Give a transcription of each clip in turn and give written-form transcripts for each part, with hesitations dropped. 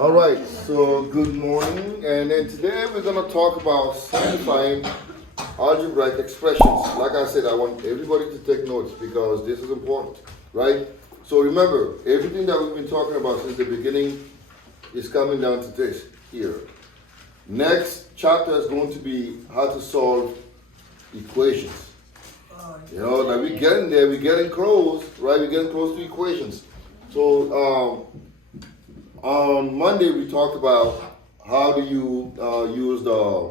All right, so good morning, and then today we're going to talk about simplifying algebraic expressions. Like I said, I want everybody to take notes because this is important, right? So remember, everything that we've been talking about since the beginning is coming down to this here. Next chapter is going to be how to solve equations. You know, like we're getting there, we're getting close, right? We're getting close to equations. So on Monday we talked about how do you use the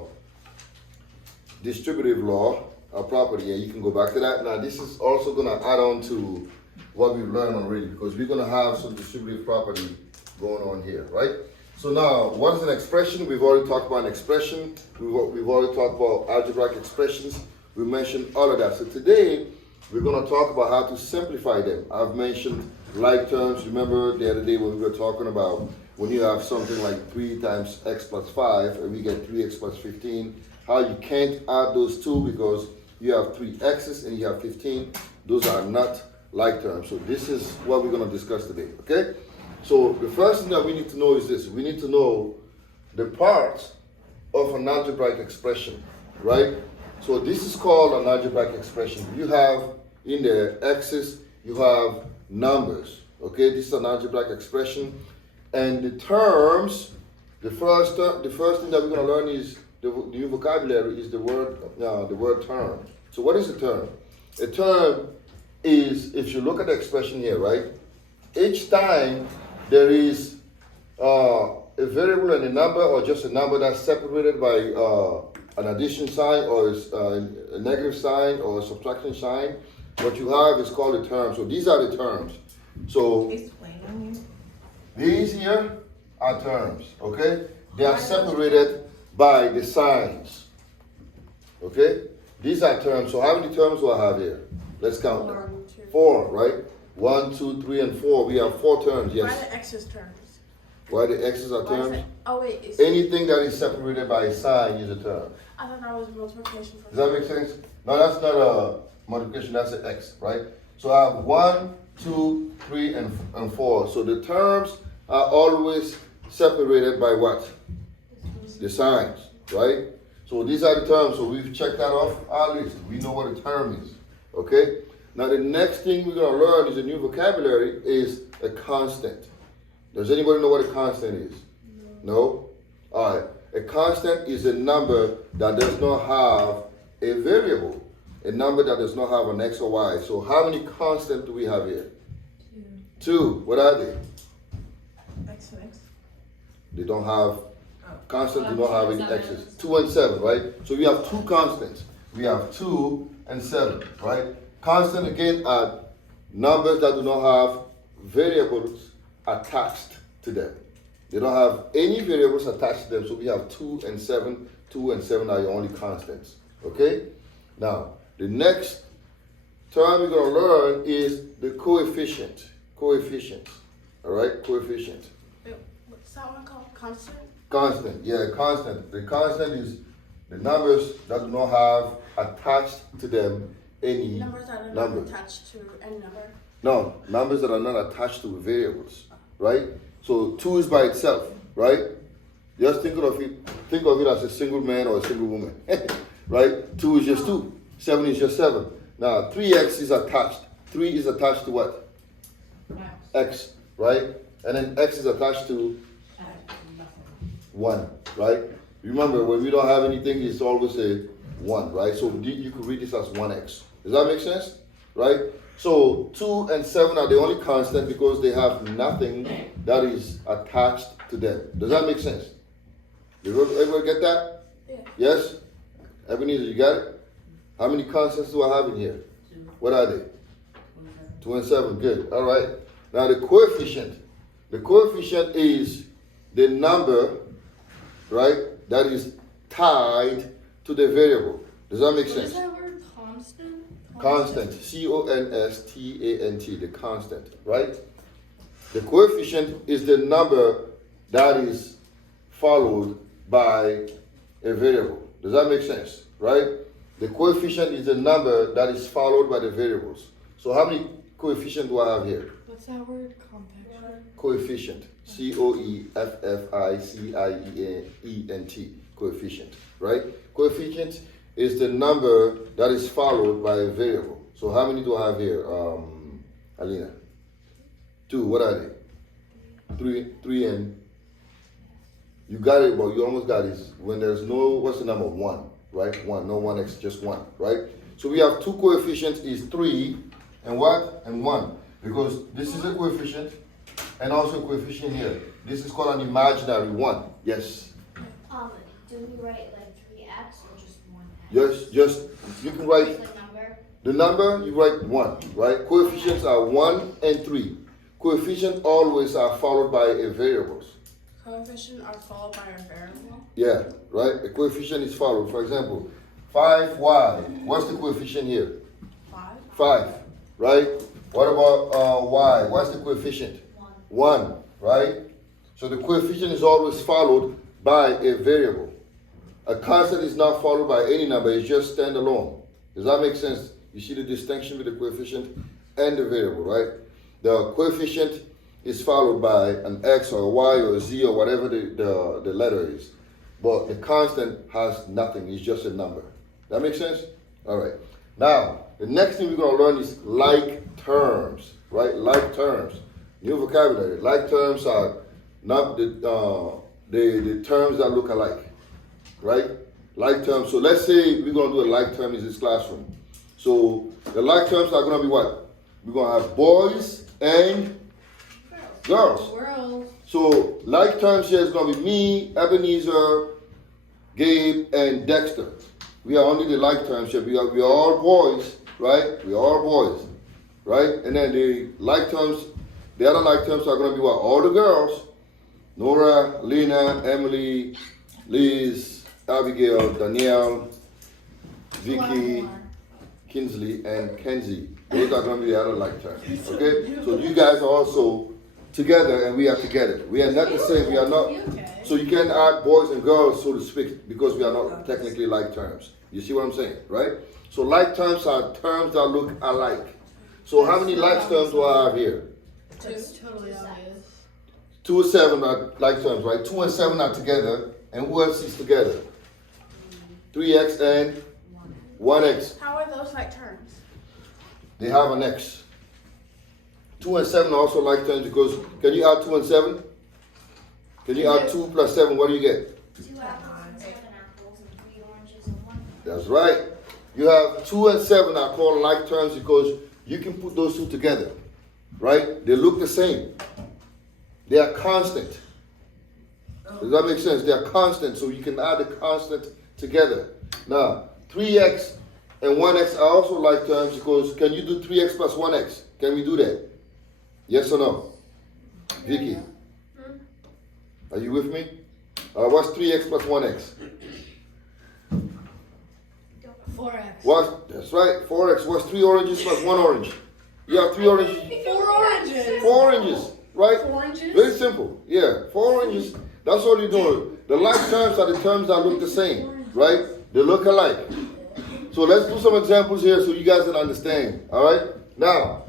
distributive law of property, and you can go back to that. Now this is also going to add on to what we've learned already, because we're going to have some distributive property going on here, right? So now, what is an expression? We've already talked about an expression. We've already talked about algebraic expressions. We mentioned all of that. So today, we're going to talk about how to simplify them. I've mentioned like terms. Remember the other day when we were talking about when you have something like 3 times x plus 5, and we get 3x plus 15, how you can't add those two because you have 3x's and you have 15. Those are not like terms. So this is what we're going to discuss today, okay? So the first thing that we need to know is this. We need to know the parts of an algebraic expression, right? So this is called an algebraic expression. You have in the x's, you have numbers, okay? This is an algebraic expression. And the terms, the first thing that we're going to learn is the new vocabulary is the word term. So what is a term? A term is, if you look at the expression here, right? Each time there is a variable and a number, or just a number that's separated by an addition sign, or a negative sign, or a subtraction sign, what you have is called a term. So these are the terms. So these here are terms, okay? They are separated by the signs, okay? These are terms. So how many terms do I have here? Let's count them. 4, right? 1, 2, 3, and 4. We have 4 terms, yes. Why are the x's terms? Why the x's are terms? Oh wait, anything that is separated by a sign is a term. I thought that was multiplication. Does that make sense? No, that's not a multiplication, that's an x, right? So I have 1, 2, 3, and 4. So the terms are always separated by what? The signs, right? So these are the terms. So we've checked that off our list. We know what a term is, okay? Now the next thing we're going to learn is a new vocabulary is a constant. Does anybody know what a constant is? No? All right. A constant is a number that does not have a variable. A number that does not have an x or y. So how many constants do we have here? 2. What are they? X and x. They don't have, constants do not have any x's. 2 and 7, right? So we have 2 constants. We have 2 and 7, right? Constant again are numbers that do not have variables attached to them. They don't have any variables attached to them. So we have 2 and 7. 2 and 7 are your only constants. Okay? Now, the next term we're going to learn is the coefficient. Coefficient. All right? Coefficient. What's that one called? Constant? Constant. Yeah, constant. The constant is the numbers that do not have attached to them any Numbers that are number. not attached to any number? No, numbers that are not attached to variables, right? So 2 is by itself, right? Just think of it as a single man or a single woman, right? 2 is just 2. 7 is just 7. Now 3x is attached. 3 is attached to what? X, right? And then x is attached to 1, right? Remember, when we don't have anything, it's always a 1, right? So you could read this as 1x. Does that make sense? Right? So 2 and 7 are the only constant because they have nothing that is attached to them. Does that make sense? You ever get that? Yeah. Yes? Ebenezer, you got it? How many constants do I have in here? 2. What are they? 2 and 7. Good. All right. Now the coefficient. The coefficient is the number, right, that is tied to the variable. Does that make sense? Is that word constant? Constant. C-O-N-S-T-A-N-T. The constant, right? The coefficient is the number that is followed by a variable. Does that make sense? Right? The coefficient is the number that is followed by the variables. So how many coefficient do I have here? What's that word? Compaction. Coefficient. coefficient, coefficient, right? Coefficient is the number that is followed by a variable. So how many do I have here, Alina? 2, what are they? 3 and you got it, well, you almost got it. When there's no, what's the number? 1, right? 1, no 1x, just 1, right? So we have 2 coefficients is 3 and what? And 1. Because this is a coefficient and also a coefficient here. This is called an imaginary 1. Yes? Do we write like 3x or just 1x? Yes, just, you can write The number? the number, you write 1, right? Coefficients are 1 and 3. Coefficients always are followed by a variable. Coefficient are followed by a variable. Yeah, right? A coefficient is followed. For example, 5y. What's the coefficient here? 5. 5, right? What about y? What's the coefficient? 1, right? So the coefficient is always followed by a variable. A constant is not followed by any number, it's just standalone. Does that make sense? You see the distinction with the coefficient and the variable, right? The coefficient is followed by an x or a y or a z or whatever the letter is. But the constant has nothing, it's just a number. That makes sense? All right. Now, the next thing we're going to learn is like terms, right? Like terms. New vocabulary. Like terms are not the terms that look alike, right? Like terms. So let's say we're going to do a like term in this classroom. So the like terms are going to be what? We're going to have boys and girls. So like terms here is going to be me, Ebenezer, Gabe, and Dexter. We are only the like terms here. We are all boys, right? We are all boys, right? And then the like terms, the other like terms are going to be what? All the girls. Nora, Lena, Emily, Liz, Abigail, Danielle, Vicky, Kinsley, and Kenzie. Those are going to be the other like terms. Okay? So you guys are also together and we are together. We are not the same. We are not. So you can't add boys and girls, so to speak, because we are not technically like terms. You see what I'm saying, right? So like terms are terms that look alike. So how many like terms do I have here? It's totally obvious. 2 and 7 are like terms, right? 2 and 7 are together, and who else is together? 3x and 1x. How are those like terms? They have an x. 2 and 7 are also like terms because, can you add 2 and 7? Can you add 2 plus 7, what do you get? 2 apples and 7 apples and 3 oranges and 1. That's right. You have 2 and 7 are called like terms because you can put those two together, right? They look the same. They are constant. Does that make sense? They are constant, so you can add the constant together. Now, 3x and 1x are also like terms because can you do 3x plus 1x? Can we do that? Yes or no? Vicky? Are you with me? What's 3x plus 1x? 4x. What? That's right, 4x. What's 3 oranges plus 1 orange? You have 3 oranges. 4 oranges. 4 oranges, right? 4 oranges? Very simple. Yeah, 4 oranges. That's all you're doing. The like terms are the terms that look the same, right? They look alike. So let's do some examples here so you guys can understand, all right? Now,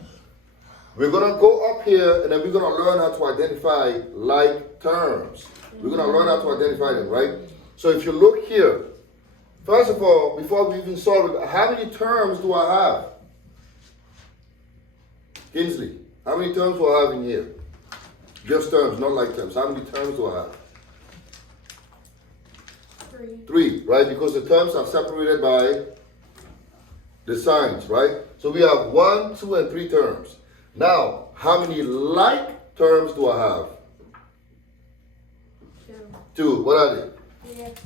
we're going to go up here and then we're going to learn how to identify like terms. We're going to learn how to identify them, right? So if you look here, first of all, before we even solve it, how many terms do I have? Kinsley, how many terms do I have in here? Just terms, not like terms. How many terms do I have? 3. 3, right? Because the terms are separated by the signs, right? So we have 1, 2, and 3 terms. Now, how many like terms do I have? 2. What are they? 3x, 4x.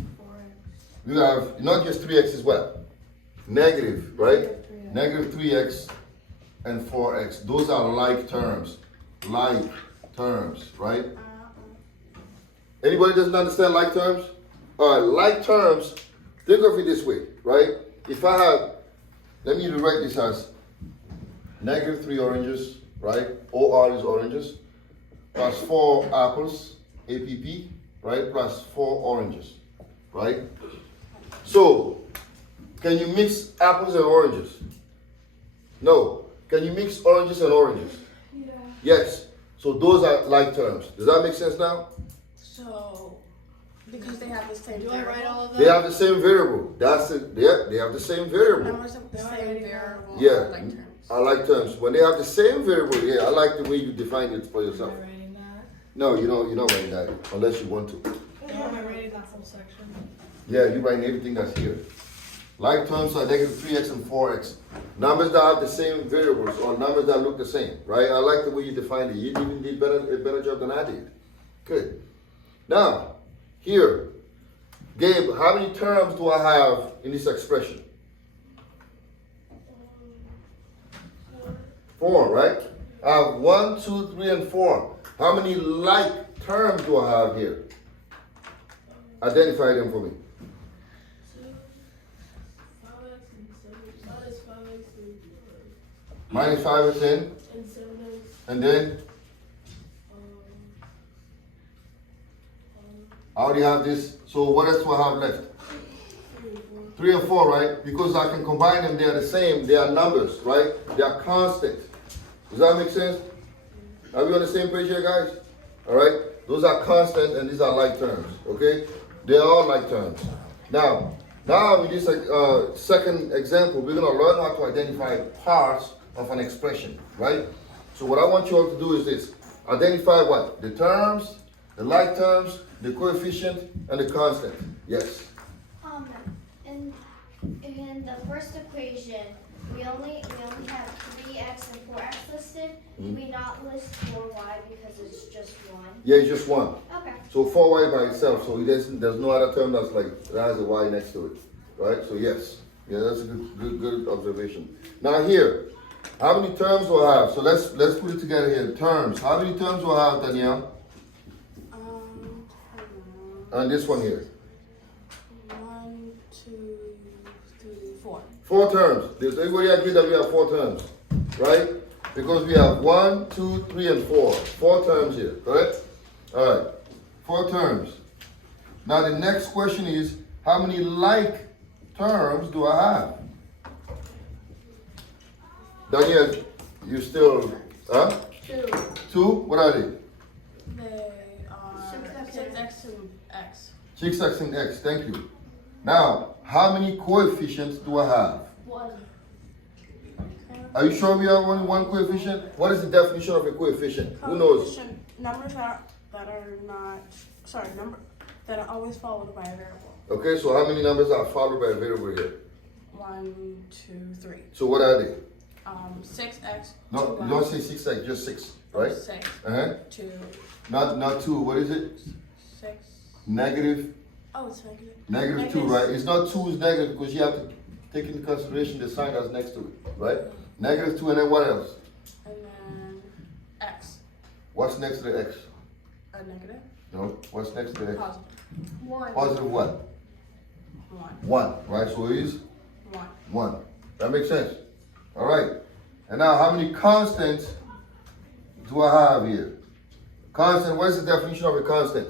We have not just 3x as well. Negative, right? Negative 3x and 4x. Those are like terms. Like terms, right? Anybody doesn't understand like terms? All right, like terms, think of it this way, right? If I have, let me write this as negative 3 oranges, right? OR is oranges, plus 4 apples, APP, right? Plus 4 oranges, right? So, can you mix apples and oranges? No. Can you mix oranges and oranges? Yeah. Yes. So those are like terms. Does that make sense now? So, because they have the same. Do I write all of They have the same variable. That's it. Yeah, they have the same variable. Numbers of the same variable. Yeah. Are like terms. I like terms. When they have the same variable, yeah, I like the way you define it for yourself. Am I writing that? No, you don't. You're not writing that unless you want to. Am I writing that whole section? Yeah, you're writing everything that's here. Like terms are negative 3x and 4x. Numbers that have the same variables or numbers that look the same, right? I like the way you defined it. You even did a better job than I did. Good. Now, here, Gabe, how many terms do I have in this expression? 4, right? I have 1, 2, 3, and 4. How many like terms do I have here? Identify them for me. Minus 5 is in. And then? I already have this. So what else do I have left? 3 and 4, right? Because I can combine them. They are the same. They are numbers, right? They are constant. Does that make sense? Are we on the same page here, guys? All right? Those are constant and these are like terms, okay? They are all like terms. Now in this second example, we're going to learn how to identify parts of an expression, right? So what I want you all to do is this. Identify what? The terms, the like terms, the coefficient, and the constant. Yes. In the first equation, we only have 3x and 4x listed. Do we not list 4y because it's just 1? Yeah, it's just 1. Okay. So 4y by itself, so there's no other term that's like, that has a y next to it, right? So yes, yeah, that's a good observation. Now here, how many terms do I have? So let's put it together here. Terms. How many terms do I have, Danielle? And this one here. 1, 2, 3, 4. 4 terms. Does everybody agree that we have 4 terms, right? Because we have 1, 2, 3, and 4. 4 terms here, correct? All right, 4 terms. Now the next question is, how many like terms do I have? Daniel, you still, huh? 2. 2? What are they? They are 6x and x. 6x and x, thank you. Now, how many coefficients do I have? 1. Are you sure we have only one coefficient? What is the definition of a coefficient? Who knows? Numbers that are not, that are always followed by a variable. Okay, so how many numbers are followed by a variable here? 1, 2, 3. So what are they? 6x. No, you don't say 6x, just 6, right? 6. Uh-huh. 2. Not 2, what is it? 6. Negative? Oh, it's negative. Negative 2, right? It's not 2 is negative because you have to take into consideration the sign that's next to it, right? Negative 2, and then what else? And then x. What's next to the x? A negative. No, what's next to the x? Positive. 1. Positive what? 1. 1, right? So it is 1. 1. That makes sense. All right. And now, how many constants do I have here? Constant, what is the definition of a constant?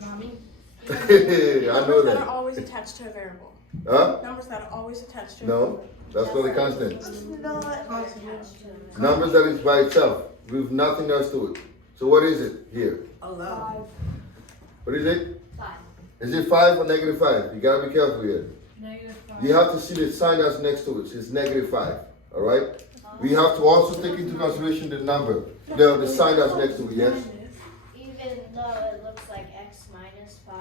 Mommy. I know Numbers that are that. always attached to a variable. Huh? Numbers that are always attached to a No, variable. that's not a constant. It's not attached to it. Numbers that is by itself, with nothing else to it. So what is it here? 5. What is it? 5. Is it 5 or negative 5? You gotta be careful here. -5. You have to see the sign that's next to it. It's negative 5. All right? We have to also take into consideration the number, the sign that's next to it. Yes. Even though it looks like x minus 5.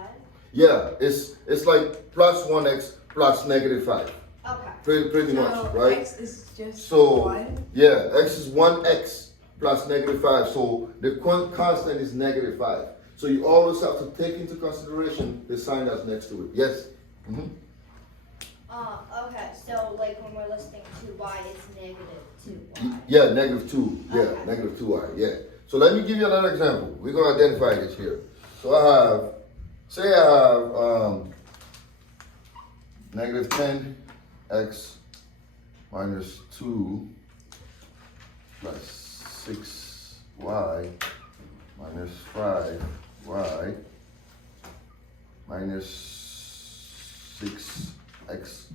Yeah, it's like plus 1x plus negative 5. Okay. Pretty much, So right? X is just So 1. yeah, x is 1x plus negative 5. So the constant is negative 5. So you always have to take into consideration the sign that's next to it. Yes. Mm-hmm. Okay, so like when we're listing 2y, it's negative 2y. Yeah, negative 2. Yeah, Okay. negative 2y. Yeah. So let me give you another example. We're going to identify this here. So I have, say I have negative 10x minus 2 plus 6y minus 5y minus 6x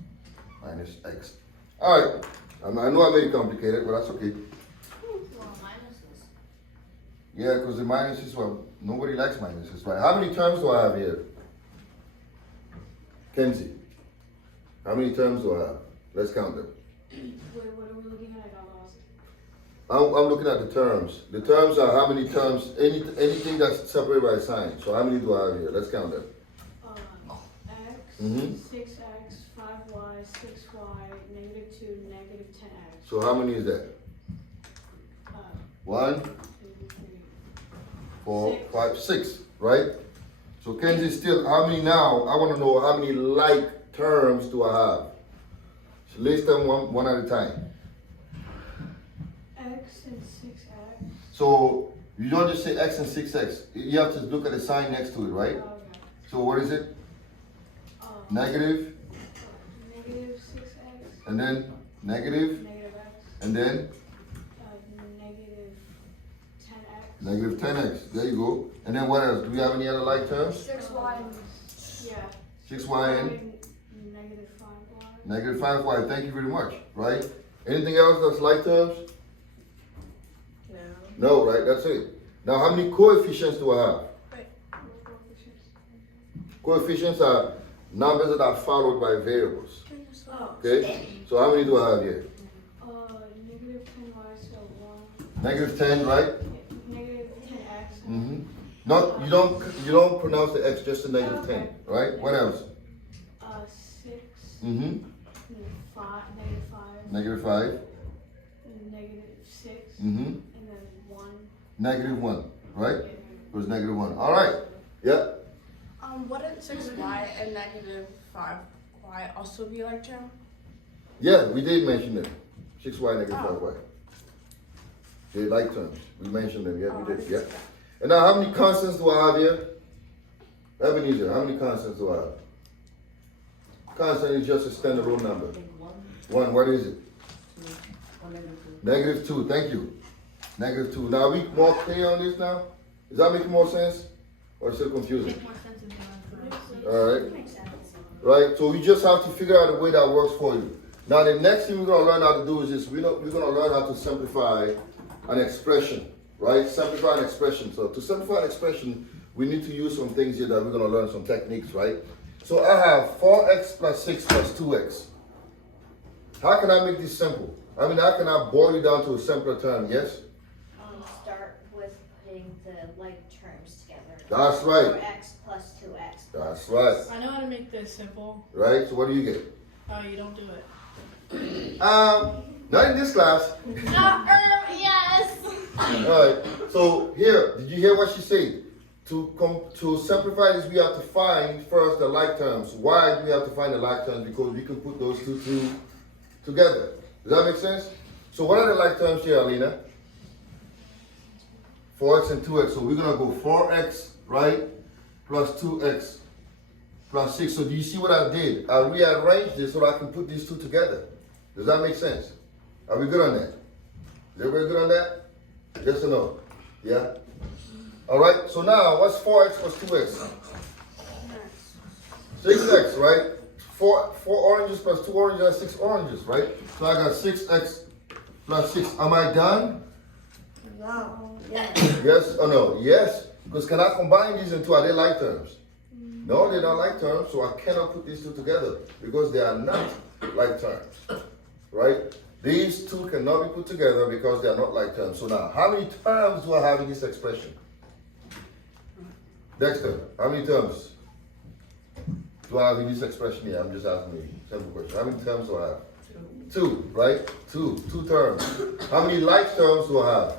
minus x. All right. I know I made it complicated, but that's okay. Well, minus this. Yeah, because the minuses, well, nobody likes minuses, right? How many terms do I have here? Kenzie, how many terms do I have? Let's count them. Wait, what are we looking at? I got lost. I'm looking at the terms. The terms are how many terms, anything that's separated by a sign. So how many do I have here? Let's count them. X, Mhm. 6x, 5y, 6y, -2, -10x. So how many is that? 1, 2, 3. 4, Six. 5, 6, right? So Kenzie, still, how many now? I want to know how many like terms do I have? So list them one at a time. X and 6x. So you don't just say x and 6x. You have to look at the sign next to it, right? Okay. So what is it? Negative, -6x, and then negative, -x, and then -10x. negative 10x. There you go. And then what else? Do we have any other like terms? 6y. Yeah. 6y and -5y. negative 5y. Thank you very much, right? Anything else that's like terms? No. No, right? That's it. Now, how many coefficients do I have? Coefficients are numbers that are followed by variables. Oh. Okay? So how many do I have here? -10y, so 1. Negative 10, right? -10x. Mm-hmm. Not you don't pronounce the x, just the negative 10, right? What else? 6. Mm-hmm. -5. Negative 5. -6. Mm-hmm. And then 1. Negative 1, right? It was negative 1. All right. Yeah. Wouldn't 6y and -5y also be like term? Yeah, we did mention them. 6y, negative 5y. They like terms. We mentioned them. Yeah, we did. Yeah. And now, how many constants do I have here? Ebenezer, how many constants do I have? Constant is just a standalone number. 1. What is it? -2. Thank you. -2. Now, are we more clear on this now? Does that make more sense? Or still confusing? All right. Right. So we just have to figure out a way that works for you. Now, the next thing we're going to learn how to do is this. We're going to learn how to simplify an expression. Right? Simplify an expression. So to simplify an expression, we need to use some things here that we're going to learn, some techniques, right? So I have 4x plus 6 plus 2x. How can I make this simple? I mean, how can I boil it down to a simpler term? Yes? Start with putting the like terms together. That's right. 4x plus 2x. That's right. I know how to make this simple. Right? So what do you get? You don't do it. Not in this class. Yes. All right. So here, did you hear what she said? To simplify this, we have to find first the like terms. Why do we have to find the like terms? Because we can put those two together. Does that make sense? So what are the like terms here, Alina? 4x and 2x. So we're gonna go 4x, right, plus 2x plus 6. So do you see what I did? I rearranged this so that I can put these two together. Does that make sense? Are we good on that? Is everybody good on that? Yes or no? Yeah? All right, so now what's 4x plus 2x? 6x, right? Four oranges plus 2 oranges, that's 6 oranges, right? So I got 6x plus 6. Am I done? No. Yes or no? Yes. Because can I combine these into, are they like terms? No, they're not like terms, so I cannot put these two together because they are not like terms, right? These two cannot be put together because they are not like terms. So now, how many terms do I have in this expression? Dexter, how many terms do I have in this expression here? I'm just asking you a simple question. How many terms do I have? 2, right? 2 terms. How many like terms do I have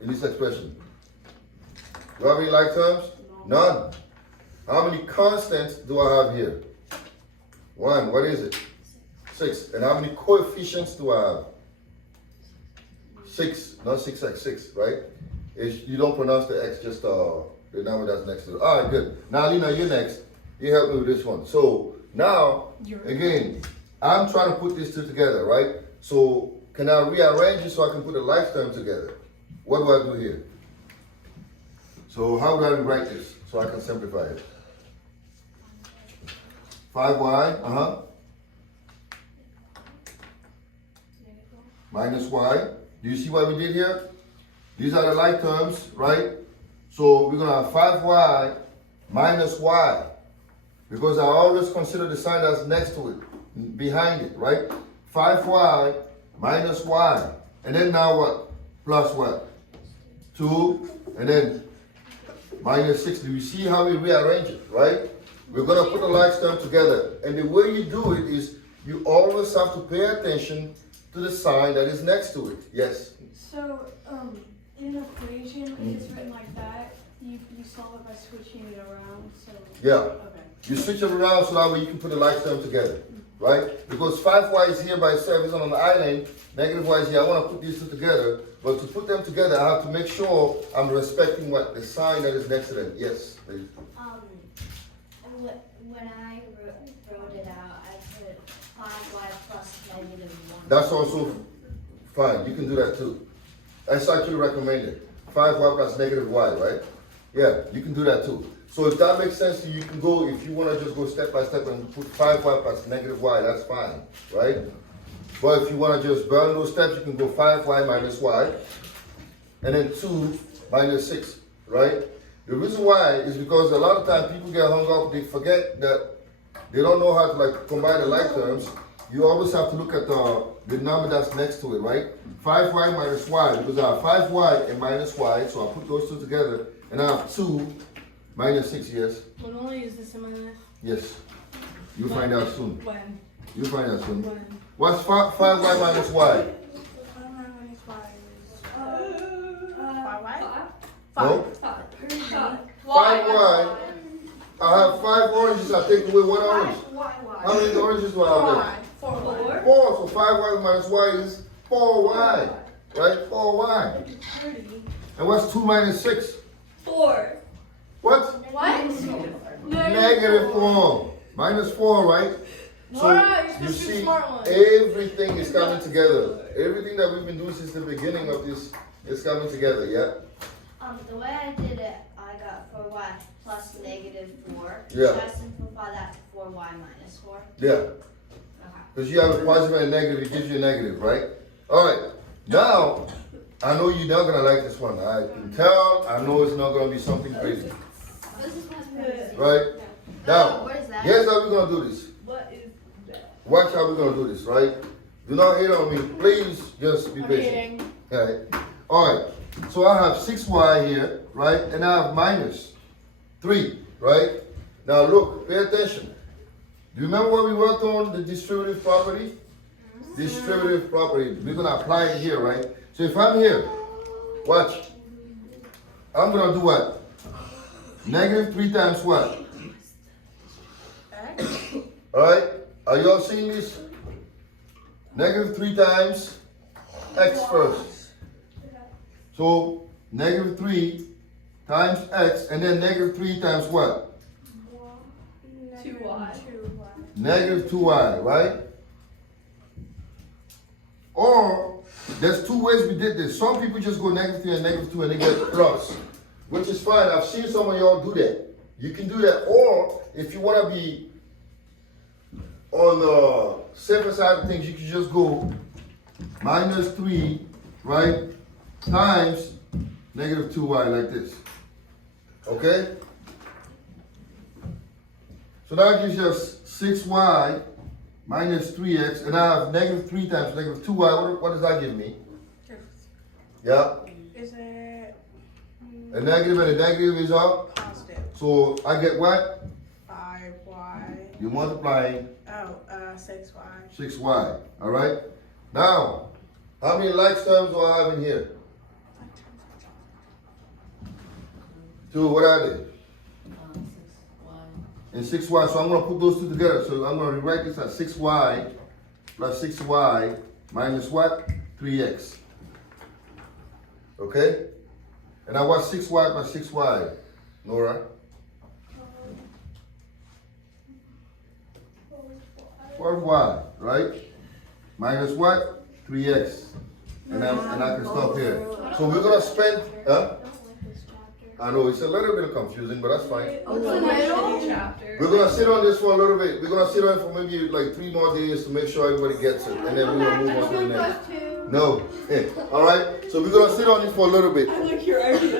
in this expression? Do I have any like terms? None. How many constants do I have here? 1. What is it? 6. And how many coefficients do I have? 6. Not 6x, 6, right? You don't pronounce the x, just the number that's next to it. All right, good. Now, Lena, you're next. You help me with this one. So now, again, I'm trying to put these two together, right? So can I rearrange it so I can put a like term together? What do I do here? So how do I write this so I can simplify it? 5y, minus y. Do you see what we did here? These are the like terms, right? So we're gonna have 5y minus y. Because I always consider the sign that's next to it, behind it, right? 5y minus y. And then now what? Plus what? 2, and then minus 6. Do you see how we rearrange it, right? We're gonna put the like term together. And the way you do it is you always have to pay attention to the sign that is next to it. Yes? So, in an equation, if it's written like that, you solve it by switching it around, so. Yeah. Okay. You switch it around so that way you can put the like term together, right? Because 5y is here by itself, it's on an island, negative y is here. I want to put these two together, but to put them together, I have to make sure I'm respecting what the sign that is next to them. Yes, please. When I wrote it out, I put 5y plus -1. That's also fine. You can do that too. That's actually recommended. 5y plus negative y, right? Yeah, you can do that too. So if that makes sense to you, you can go, if you want to just go step by step and put 5y plus negative y, that's fine, right? But if you want to just burn those steps, you can go 5y minus y, and then 2 minus 6, right? The reason why is because a lot of times people get hung up, they forget that they don't know how to like combine the like terms. You always have to look at the number that's next to it, right? 5y minus y, because I have 5y and minus y, so I put those two together, and I have 2 minus 6, yes? When will I use this in my life? Yes. You'll find out soon. When? You'll find out soon. When? What's 5y minus y? 5 minus y is 5y? No? 5. 5y. I have 5 oranges, I take away 1 orange. How many oranges do I have there? 4. 4, so 5y minus y is 4y, right? 4y. 30. And what's 2 minus 6? 4. What? Negative 4. Minus 4, right? Nora, you're you supposed to be the see, smart one. everything is coming together. Everything that we've been doing since the beginning of this is coming together, yeah? The way I did it, I got 4y plus -4. Yeah. Should I simplify that to 4y minus 4? Yeah. Okay. Because you have a positive and a negative, it gives you a negative, right? All right. Now, I know you're not going to like this one. I can tell. I know it's not going to be something crazy. This is my Right? Now, what is that? here's how we're going to do this. What is that? Watch how we're going to do this, right? Do not hate on me. Please just be I'm patient. eating. Okay. All right. So I have 6y here, right? And I have minus 3, right? Now look, pay attention. Do you remember what we worked on, the distributive property? Distributive property. We're going to apply it here, right? So if I'm here, watch. I'm going to do what? -3 times what? All right? Are you all seeing this? -3 times x first. So -3 times x, and then -3 times what? 2y. -2y, right? Or there's 2 ways we did this. Some people just go -3 and -2 and they get plus, which is fine. I've seen some of y'all do that. You can do that. Or if you want to be on the safer side of things, you can just go -3, right, times -2y like this. Okay? So that gives you 6y minus 3x, and I have -3 times -2y. What does that give me? Yeah? Is it A negative and a negative is up. positive? So I get what? 5y. You're multiplying 6y. 6y. All right? Now, how many like terms do I have in here? 2. What are they? And 6y. So I'm going to put those two together. So I'm going to rewrite this as 6y plus 6y minus what? 3x. Okay? And now what's 6y plus 6y, Nora? 12y, right? Minus what? 3x. And I can stop here. So we're going to spend, huh? I know it's a little bit confusing, but that's fine. We're gonna sit on this for a little bit. We're gonna sit on it for maybe like 3 more days to make sure everybody gets it, and then we're gonna move on to the next. No, all right. So we're gonna sit on it for a little bit. I like your idea.